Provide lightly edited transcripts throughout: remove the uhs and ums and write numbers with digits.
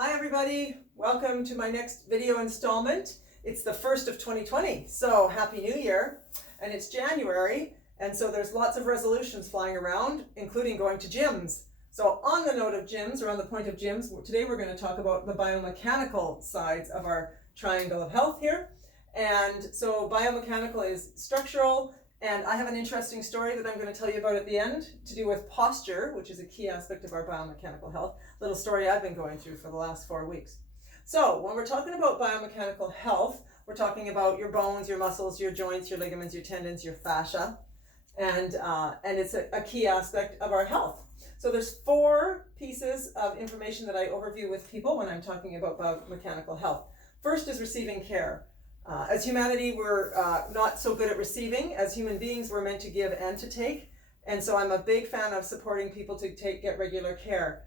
Hi everybody, welcome to my next video installment. It's the 1st of 2020, so Happy New Year. And it's January, and so there's lots of resolutions flying around, including going to gyms. So on the note of gyms, or on the point of gyms, today we're going to talk about the biomechanical sides of our triangle of health here. And so biomechanical is structural, and I have an interesting story that I'm going to tell you about at the end to do with posture, which is a key aspect of our biomechanical health. Little story I've been going through for the last 4 weeks. So when we're talking about biomechanical health, we're talking about your bones, your muscles, your joints, your ligaments, your tendons, your fascia, and it's a key aspect of our health. So there's 4 pieces of information that I overview with people when I'm talking about biomechanical health. First is receiving care. As humanity, we're not so good at receiving. As human beings, we're meant to give and to take. And so I'm a big fan of supporting people to get regular care.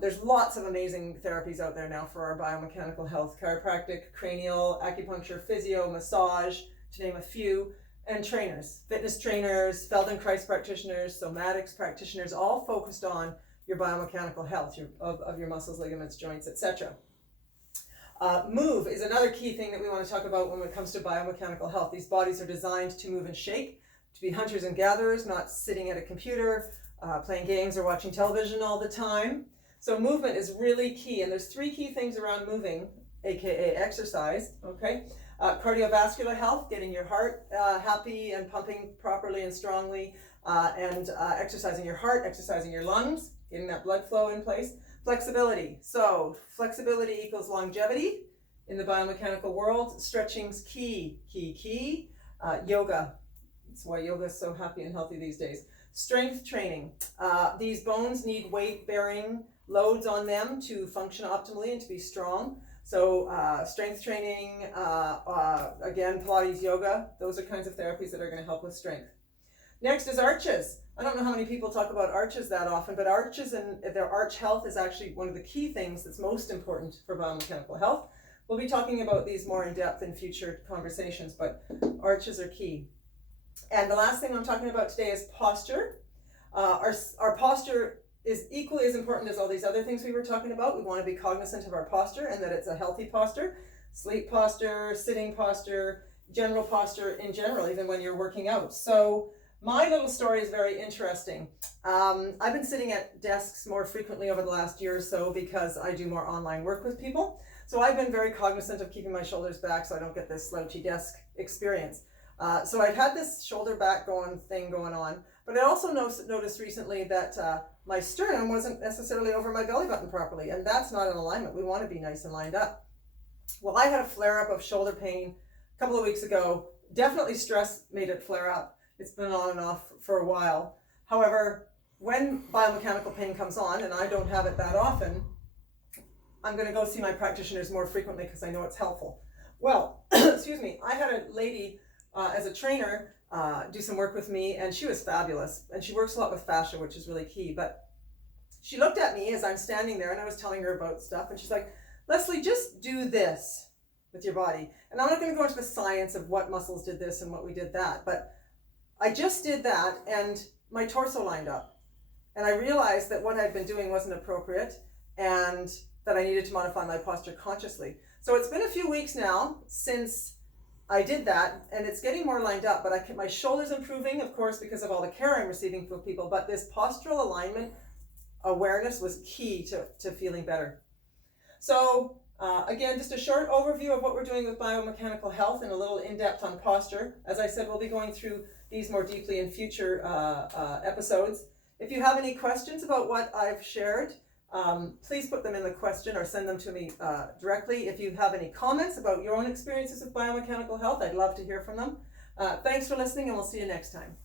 There's lots of amazing therapies out there now for our biomechanical health: chiropractic, cranial, acupuncture, physio, massage, to name a few, and trainers, fitness trainers, Feldenkrais practitioners, somatics practitioners, all focused on your biomechanical health of your muscles, ligaments, joints, etc. Move is another key thing that we want to talk about when it comes to biomechanical health. These bodies are designed to move and shake, to be hunters and gatherers, not sitting at a computer, playing games or watching television all the time. So movement is really key, and there's 3 key things around moving, aka exercise, okay? Cardiovascular health, getting your heart happy and pumping properly and strongly, and exercising your heart, exercising your lungs, getting that blood flow in place. Flexibility. So flexibility equals longevity in the biomechanical world. Stretching's key. Yoga. That's why yoga is so happy and healthy these days. Strength training. These bones need weight-bearing loads on them to function optimally and to be strong. So strength training, again, Pilates, yoga, those are kinds of therapies that are going to help with strength. Next is arches. I don't know how many people talk about arches that often, but arches and their arch health is actually one of the key things that's most important for biomechanical health. We'll be talking about these more in depth in future conversations, but arches are key. And the last thing I'm talking about today is posture. Our posture is equally as important as all these other things we were talking about. We want to be cognizant of our posture and that it's a healthy posture. Sleep posture, sitting posture, general posture in general, even when you're working out. So my little story is very interesting. I've been sitting at desks more frequently over the last year or so because I do more online work with people. So I've been very cognizant of keeping my shoulders back so I don't get this slouchy desk experience. So I've had this shoulder back thing going on, but I also noticed recently that my sternum wasn't necessarily over my belly button properly, and that's not in alignment. We want to be nice and lined up. Well, I had a flare-up of shoulder pain a couple of weeks ago. Definitely stress made it flare up. It's been on and off for a while. However, when biomechanical pain comes on, and I don't have it that often, I'm going to go see my practitioners more frequently because I know it's helpful. Well, excuse me, I had a lady as a trainer do some work with me, and she was fabulous. And she works a lot with fascia, which is really key. But she looked at me as I'm standing there, and I was telling her about stuff, and she's like, "Leslie, just do this with your body." And I'm not going to go into the science of what muscles did this and what we did that, but I just did that and my torso lined up. And I realized that what I'd been doing wasn't appropriate and that I needed to modify my posture consciously. So it's been a few weeks now since I did that, and it's getting more lined up, but my shoulder's improving, of course, because of all the care I'm receiving from people, but this postural alignment awareness was key to feeling better. So again, just a short overview of what we're doing with biomechanical health and a little in-depth on posture. As I said, we'll be going through these more deeply in future episodes. If you have any questions about what I've shared, please put them in the question or send them to me directly. If you have any comments about your own experiences with biomechanical health, I'd love to hear from them. Thanks for listening, and we'll see you next time.